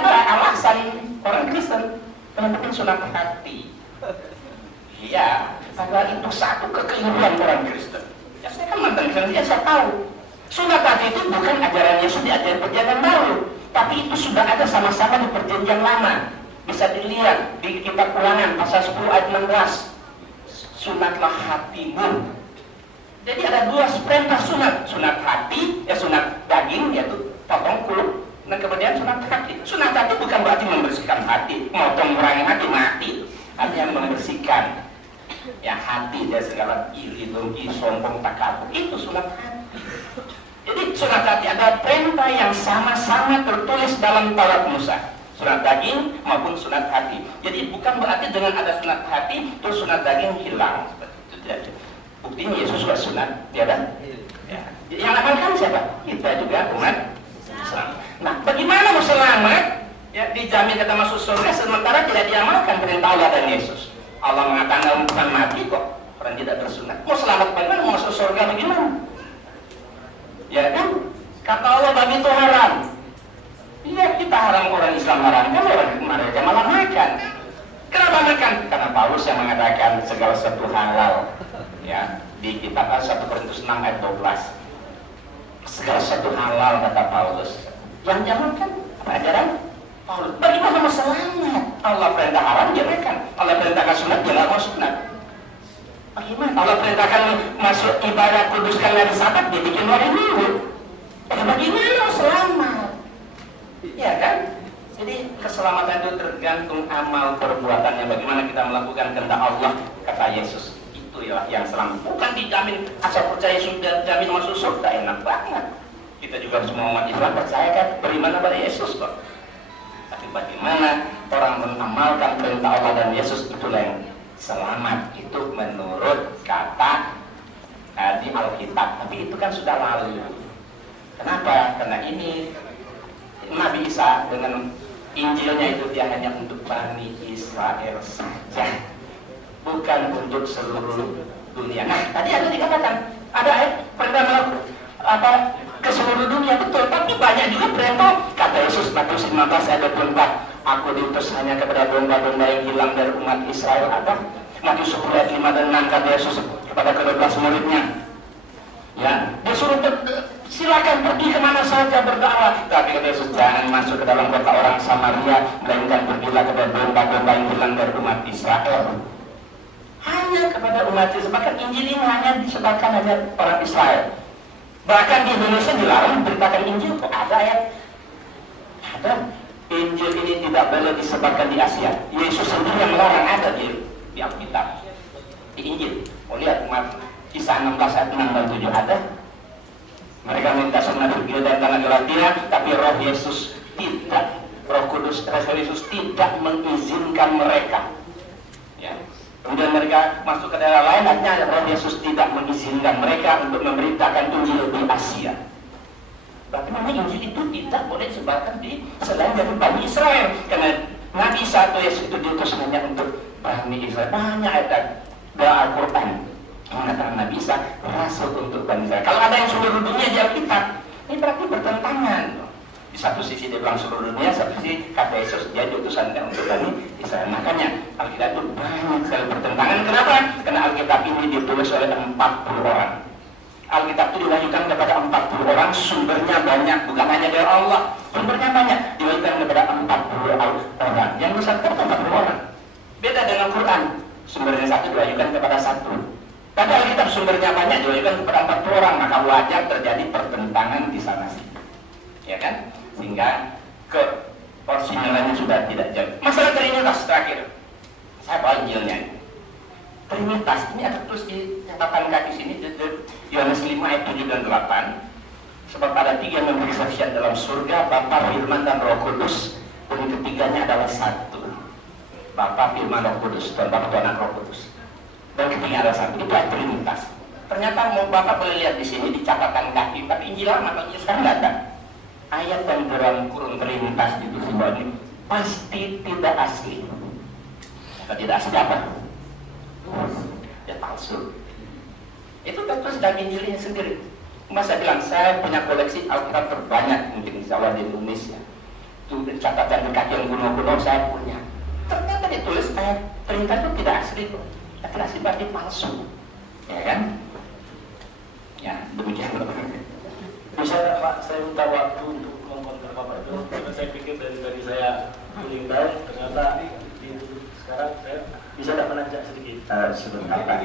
ada alasan orang Kristen kenapa sunat hati. Iya, padahal itu satu kekeliruan orang Kristen. Ya saya kan mantan Kristen, ya saya tahu. Sunat hati itu bukan ajaran Yesus di ajaran perjanjian baru, tapi itu sudah ada sama-sama di perjanjian lama. Bisa dilihat di kitab Ulangan pasal 10 ayat 16. Sunatlah hatimu. Jadi ada dua perintah sunat. Sunat hati, ya sunat daging, yaitu potong kulit. Dan kemudian sunat hati. Sunat hati bukan berarti membersihkan hati, motong orang hati mati. Hanya membersihkan ya hati dari segala iri, dengki, sombong, takabur. Itu sunat hati. Jadi sunat hati ada perintah yang sama-sama tertulis dalam Taurat Musa. Sunat daging maupun sunat hati. Jadi bukan berarti dengan ada sunat hati terus sunat daging hilang. Seperti itu tidak. Buktinya Yesus juga sunat, ya kan? Ya. Yang amalkan siapa? Kita juga umat Islam. Nah, bagaimana mau selamat? Ya, dijamin kita masuk surga sementara tidak diamalkan perintah Allah dan Yesus. Allah mengatakan bukan mati kok orang tidak bersunat. Mau selamat bagaimana? Mau masuk surga bagaimana? Ya kan? Kata Allah bagi itu haram. Iya, kita haram, orang Islam haram, kan orang mereka malah makan. Kenapa makan? Karena Paulus yang mengatakan segala sesuatu halal. Ya, di kitab 1 Korintus 6 ayat 12. Segala sesuatu halal kata Paulus. Yang jangan kan ajaran Paulus. Bagaimana mau selamat? Allah perintah haram dia makan. Allah perintahkan sunat dia nggak mau sunat. Bagaimana? Allah perintahkan masuk ibadah kuduskan hari Sabat dia bikin hari Minggu. Bagaimana mau selamat? Ya kan? Jadi keselamatan itu tergantung amal perbuatannya. Bagaimana kita melakukan kehendak Allah, kata Yesus. Itulah yang selamat. Bukan dijamin asal percaya sudah jamin masuk surga, enak banget. Kita juga semua umat Islam percaya kan, beriman kepada Yesus kok. Tapi bagaimana orang mengamalkan perintah Allah dan Yesus, itulah yang selamat. Itu menurut kata di Alkitab. Tapi itu kan sudah lalu. Kenapa? Karena ini Nabi Isa dengan Injilnya itu dia hanya untuk Bani Israel saja, bukan untuk seluruh dunia. Nah, tadi ada dikatakan ada ayat perintah ke seluruh dunia, betul. Tapi banyak juga perintah. Kata Yesus Matius 15 ayat 24, aku diutus hanya kepada domba-domba yang hilang dari umat Israel. Ada Matius 10 ayat 5 dan 6 kata Yesus kepada ke-12 muridnya. Ya, dia suruh silakan pergi kemana saja berdakwah. Tapi kata Yesus, jangan masuk ke dalam kota orang Samaria, melainkan pergilah kepada domba-domba yang hilang dari umat Israel. Hanya kepada umat Israel. Bahkan Injil ini hanya disebarkan hanya orang Israel. Bahkan di Indonesia dilarang memberitakan Injil. Kok ada ya? Ada. Injil ini tidak boleh disebarkan di Asia. Yesus sendiri yang melarang, ada di Alkitab, di Injil. Oh lihat Kisah 16 ayat 6 dan 7 ada. Mereka minta sunat pergi dari tanah Galatia, tapi Roh Yesus tidak, Roh Kudus Rasul Yesus tidak mengizinkan mereka. Ya. Kemudian mereka masuk ke daerah lain, akhirnya Roh Yesus tidak mengizinkan mereka untuk memberitakan Injil di Asia. Berarti memang Injil itu tidak boleh disebarkan di selain dari Bani Israel, karena Nabi satu Yesus itu diutus hanya untuk Bani Israel. Banyak ayat dalam Al-Quran mengatakan Nabi Isa rasul untuk Bani Israel. Kalau ada yang seluruh dunia di Alkitab, ini berarti bertentangan. Di satu sisi dia bilang seluruh dunia, satu sisi kata Yesus dia diutusan untuk Bani Israel. Makanya Alkitab itu banyak sekali bertentangan. Kenapa? Karena Alkitab ini ditulis oleh 40 orang. Alkitab itu diwahyukan kepada 40 orang, sumbernya banyak, bukan hanya dari Allah. Sumbernya banyak, diwahyukan kepada 40 orang. Yang bersangkutan 40 orang. Beda dengan Quran, sumbernya satu diwahyukan kepada satu. Padahal Alkitab sumbernya banyak, diwahyukan kepada 40 orang, maka wajar terjadi pertentangan di sana sini. Ya kan? Sehingga ke porsinilanya sudah tidak jauh. Masalah Trinitas terakhir. Saya bawa Injilnya. Trinitas ini ada terus di catatan kaki sini, Yohanes 5 ayat 7 dan 8. Sebab ada 3 yang memberi kesaksian dalam surga, Bapa, Firman, dan Roh Kudus. Dan yang ketiganya adalah satu. Bapa, Firman, Roh Kudus, dan Bapa, Tuhan, Roh Kudus. Dan ketiga adalah satu. Itu ayat Trinitas. Ternyata mau Bapak boleh lihat di sini di catatan kaki, tapi Injil lama, kalau Injil sekarang nggak ada. Ayat yang dalam kurung Trinitas itu sebenarnya pasti tidak asli. Kalau tidak asli apa? Ya palsu. Itu terus dalam Injilnya sendiri. Masa bilang saya punya koleksi Alkitab terbanyak mungkin insya Allah di Indonesia. Itu catatan di kaki yang kuno-kuno saya punya. Ternyata ditulis ayat perintah itu tidak asli kok. Asli berarti palsu. Ya kan? Ya, demikian. Bisa nggak Pak, saya minta waktu untuk mengkontak Bapak itu, karena saya pikir dari saya cooling down, ternyata sekarang saya bisa nggak menanjak sedikit. Sebentar Pak.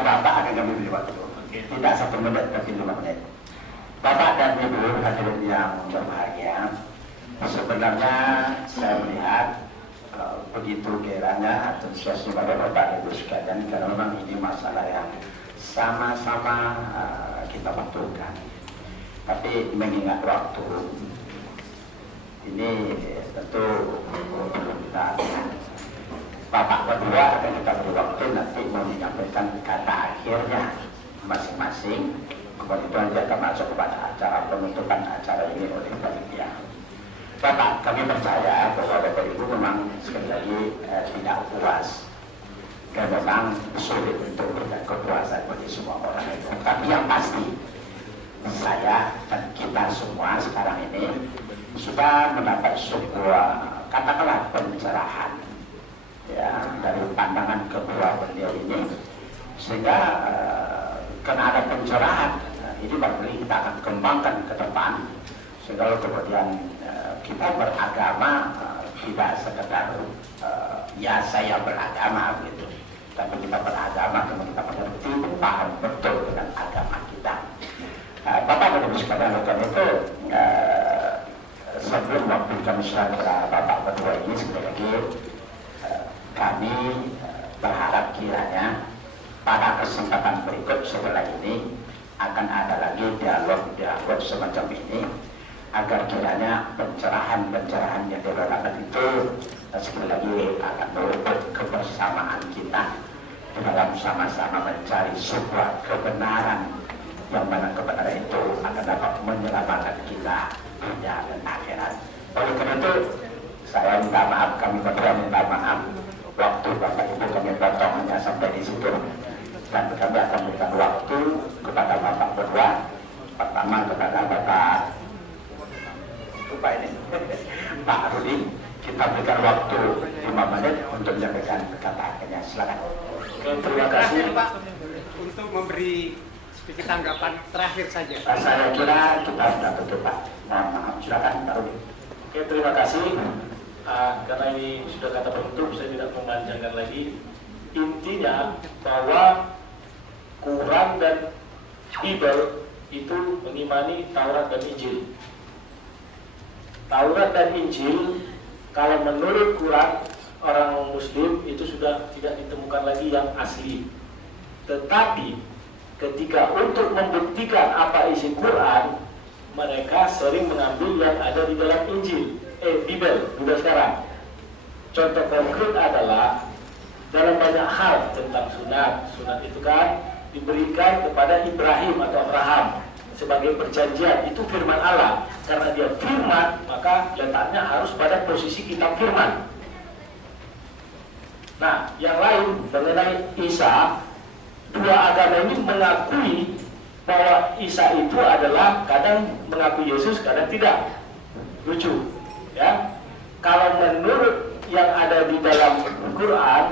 Bapak akan kami beri waktu. Tidak 1 menit, tapi 5 menit. Bapak dan Ibu hadirin yang berbahagia, sebenarnya saya melihat begitu kiranya antusiasme pada Bapak Ibu sekalian, karena memang ini masalah yang sama-sama kita butuhkan. Tapi mengingat waktu, ini tentu belum kita lihat. Bapak berdua akan kita beri waktu nanti mau menyampaikan kata akhirnya masing-masing. Kemudian dia akan masuk kepada acara penutupan acara ini oleh panitia. Bapak, kami percaya bahwa Bapak Ibu memang sekali lagi tidak puas dan memang sulit untuk berikan kepuasan bagi semua orang itu. Tapi yang pasti saya dan kita semua sekarang ini sudah mendapat sebuah katakanlah pencerahan ya dari pandangan kedua beliau ini, sehingga karena ada pencerahan ini berarti kita akan kembangkan ke depan, sehingga kemudian kita beragama tidak sekedar ya saya beragama gitu, tapi kita beragama kemudian kita mengerti paham betul dengan agama kita. Bapak dan Ibu sekalian, karena itu sebelum waktu kami serahkan kepada Bapak berdua ini, sekali lagi kami berharap kiranya pada kesempatan berikut setelah ini akan ada lagi dialog semacam ini, agar kiranya pencerahan-pencerahan yang diberikan itu sekali lagi akan merupakan kebersamaan kita dalam sama-sama mencari sebuah kebenaran, yang mana kebenaran itu akan dapat menyelamatkan kita dunia dan akhirat. Oleh karena itu saya minta maaf, kami berdua minta maaf, waktu Bapak Ibu kami potong hanya sampai di situ, dan kami akan berikan waktu kepada Bapak berdua. Pertama kepada Bapak Pak Rudi, kita berikan waktu 5 menit untuk menyampaikan kata-katanya. Silakan. Terima kasih Pak untuk memberi sedikit tanggapan terakhir saja. Saya kira kita sudah tutup Pak. Mohon maaf, silakan Pak Rudi. Oke, terima kasih. Karena ini sudah kata penutup, saya tidak memanjangkan lagi. Intinya bahwa Quran dan Bible itu mengimani Taurat dan Injil. Taurat dan Injil, kalau menurut Quran, orang Muslim itu sudah tidak ditemukan lagi yang asli. Tetapi ketika untuk membuktikan apa isi Quran, mereka sering mengambil yang ada di dalam Injil, Bible sekarang. Contoh konkret adalah dalam banyak hal tentang sunat itu kan diberikan kepada Ibrahim atau Abraham sebagai perjanjian, itu firman Allah. Karena dia firman, maka letaknya harus pada posisi kitab firman. Nah, yang lain mengenai Isa, dua agama ini mengakui bahwa Isa itu adalah kadang mengakui Yesus, kadang tidak. Lucu, ya. Kalau menurut yang ada di dalam Quran,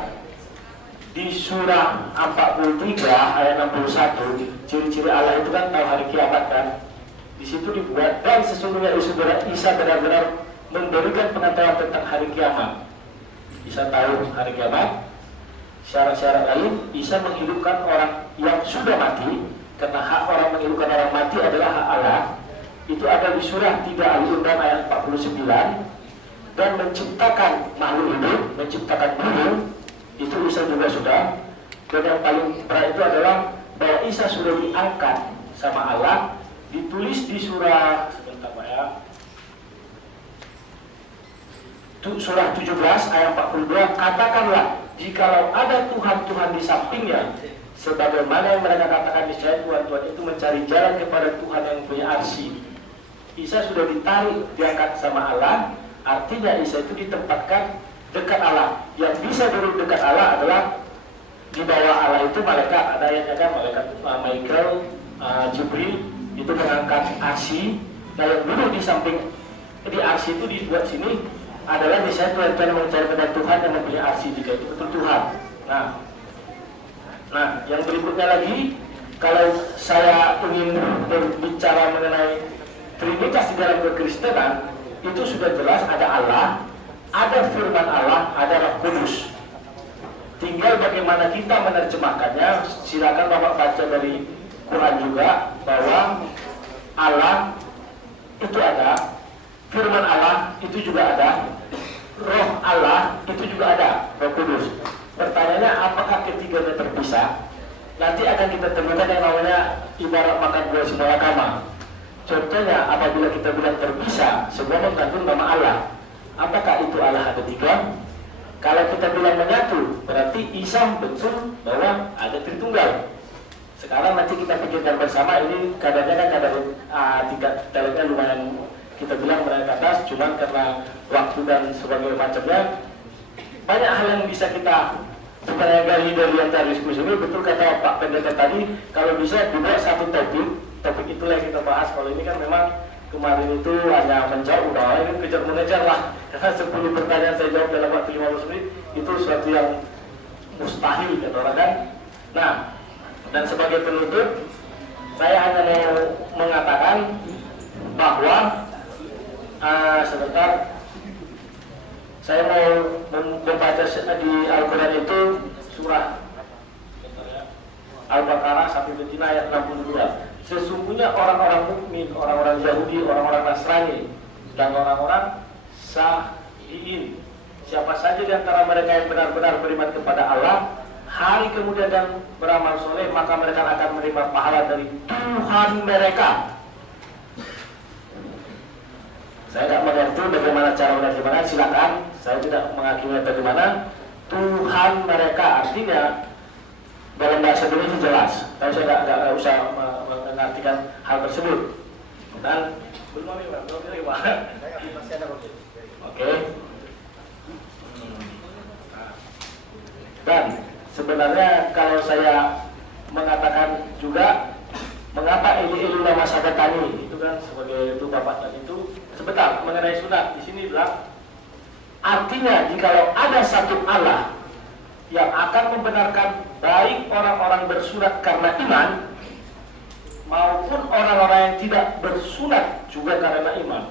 di surah 43 ayat 61, ciri-ciri Allah itu kan tahu hari kiamat kan. Di situ dibuat, dan sesungguhnya Isa benar-benar memberikan pengetahuan tentang hari kiamat. Isa tahu hari kiamat. Syarat-syarat lain, Isa menghidupkan orang yang sudah mati, karena hak orang menghidupkan orang mati adalah hak Allah. Itu ada di surah 3 Al-Imran ayat 49. Dan menciptakan makhluk hidup, menciptakan burung, itu Isa juga sudah. Dan yang paling berat itu adalah bahwa Isa sudah diangkat sama Allah. Ditulis di surah surah 17 ayat 42, katakanlah jikalau ada Tuhan-Tuhan di sampingnya, sebagaimana yang mereka katakan niscaya Tuhan-Tuhan itu mencari jalan kepada Tuhan yang punya arsy. Isa sudah ditarik, diangkat sama Allah, artinya Isa itu ditempatkan dekat Allah. Yang bisa duduk dekat Allah adalah di bawah Allah itu malaikat, ada ayatnya kan, malaikat Michael, Jibril itu mengangkat arsy, Nah yang dulu di samping di arsi itu dibuat sini adalah misalnya Tuhan mencari kepada Tuhan yang mempunyai arsi jika itu betul Tuhan. Nah yang berikutnya lagi, kalau saya ingin berbicara mengenai Trinitas di dalam kekristenan, itu sudah jelas ada Allah, ada firman Allah, ada Roh Kudus. Tinggal bagaimana kita menerjemahkannya. Silakan Bapak baca dari Quran juga bahwa Allah itu ada, firman Allah itu juga ada, Roh Allah itu juga ada, Roh Kudus. Pertanyaannya, apakah ketiganya terpisah? Nanti akan kita temukan yang namanya ibarat makan buah simalakama. Contohnya, apabila kita bilang terpisah, semua mengandung nama Allah. Apakah itu Allah ada tiga? Kalau kita bilang menyatu, berarti Isa betul bahwa ada Tritunggal. Sekarang nanti kita pikirkan bersama, ini kadarnya kan kadar tingkat inteleknya lumayan kita bilang menaik ke atas, cuman karena waktu dan sebagainya macamnya, banyak hal yang bisa kita supaya gali dari antara diskusi ini. Betul kata Pak Pendeta tadi, kalau bisa dibuat satu topik itulah yang kita bahas. Kalau ini kan memang kemarin itu hanya menjawab, udah ini kejar mengejar lah, karena 10 pertanyaan saya jawab dalam waktu 15 menit, itu sesuatu yang mustahil kata orang kan. Nah, dan sebagai penutup, saya hanya mau mengatakan bahwa sebentar, saya mau membaca di Al-Quran itu surah Al-Baqarah sampai betina ayat 62. Sesungguhnya orang-orang mukmin, orang-orang Yahudi, orang-orang Nasrani, dan orang-orang Sahiin, siapa saja di antara mereka yang benar-benar beriman kepada Allah, hari kemudian dan beramal soleh, maka mereka akan menerima pahala dari Tuhan mereka. Saya tidak mengerti bagaimana cara menerjemahkan, silakan. Saya tidak menghakimi bagaimana. Tuhan mereka artinya dalam bahasa Indonesia jelas, tapi saya tidak usah mengartikan hal tersebut. Dan belum lewat. Oke. Dan sebenarnya kalau saya mengatakan juga mengapa Eli nama Sabatani itu kan sebagai itu Bapak tadi itu sebentar mengenai sunat di sini bilang artinya jikalau ada satu Allah yang akan membenarkan baik orang-orang bersunat karena iman maupun orang-orang yang tidak bersunat juga karena iman.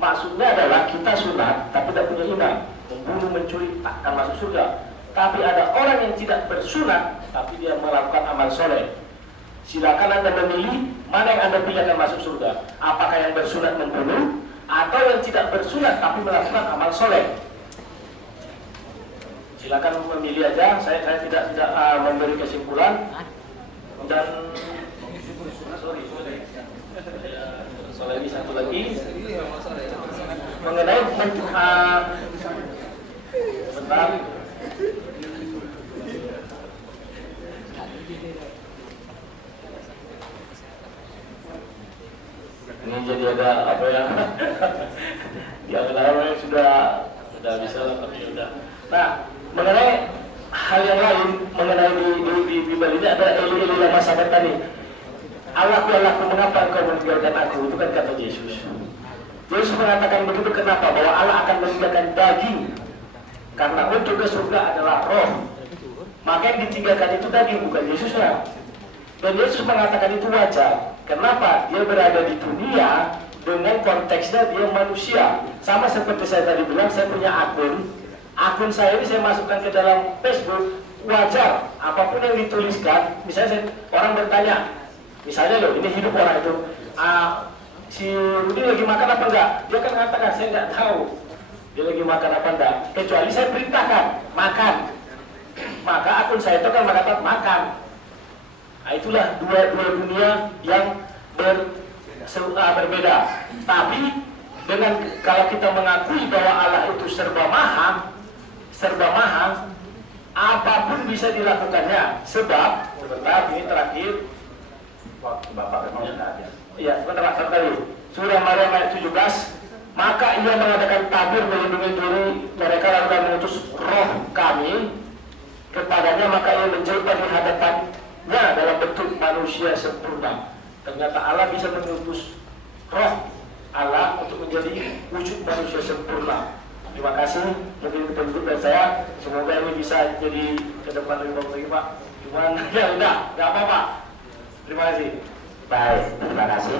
Maksudnya adalah kita sunat tapi tidak punya iman, membunuh, mencuri akan masuk surga. Tapi ada orang yang tidak bersunat tapi dia melakukan amal soleh. Silakan Anda memilih mana yang Anda pilih akan masuk surga. Apakah yang bersunat membunuh atau yang tidak bersunat tapi melakukan amal soleh. Silakan memilih aja. Saya tidak memberi kesimpulan. Dan soal ini satu lagi mengenai bentar. Ini jadi ada apa ya? Yang lain sudah bisa lah, tapi sudah. Nah, mengenai hal yang lain mengenai di Bible ini ada Eli lama Sabatani. Allahku, mengapa engkau meninggalkan aku? Itu kan kata Yesus. Yesus mengatakan begitu kenapa? Bahwa Allah akan meninggalkan daging. Karena untuk ke surga adalah roh. Maka yang ditinggalkan itu daging, bukan Yesusnya. Dan Yesus mengatakan itu wajar. Kenapa? Dia berada di dunia dengan konteksnya dia manusia. Sama seperti saya tadi bilang, saya punya akun saya ini saya masukkan ke dalam Facebook. Wajar, apapun yang dituliskan. Misalnya orang bertanya, misalnya loh, ini hidup orang itu, si Rudi lagi makan apa enggak? Dia kan mengatakan, saya enggak tahu dia lagi makan apa enggak, kecuali saya perintahkan makan. Maka akun saya itu kan mengatakan makan. Nah, itulah dua dunia yang berbeda. Tapi dengan kalau kita mengakui bahwa Allah itu serba maha, apapun bisa dilakukannya. Sebab, bentar, ini terakhir. Waktu Bapak memang tidak ada. Iya, bentar tadi. Surah Maryam ayat 17. Maka ia mengadakan tabur melindungi diri mereka lalu mengutus roh kami kepadanya, maka ia menjelma di hadapannya dalam bentuk manusia sempurna. Ternyata Allah bisa mengutus roh Allah untuk menjadi wujud manusia sempurna. Terima kasih, mungkin petunjuk dari saya. Semoga ini bisa jadi ke depan lebih bagus lagi, Pak. Cuman ya udah, nggak apa-apa. Terima kasih. Baik, terima kasih.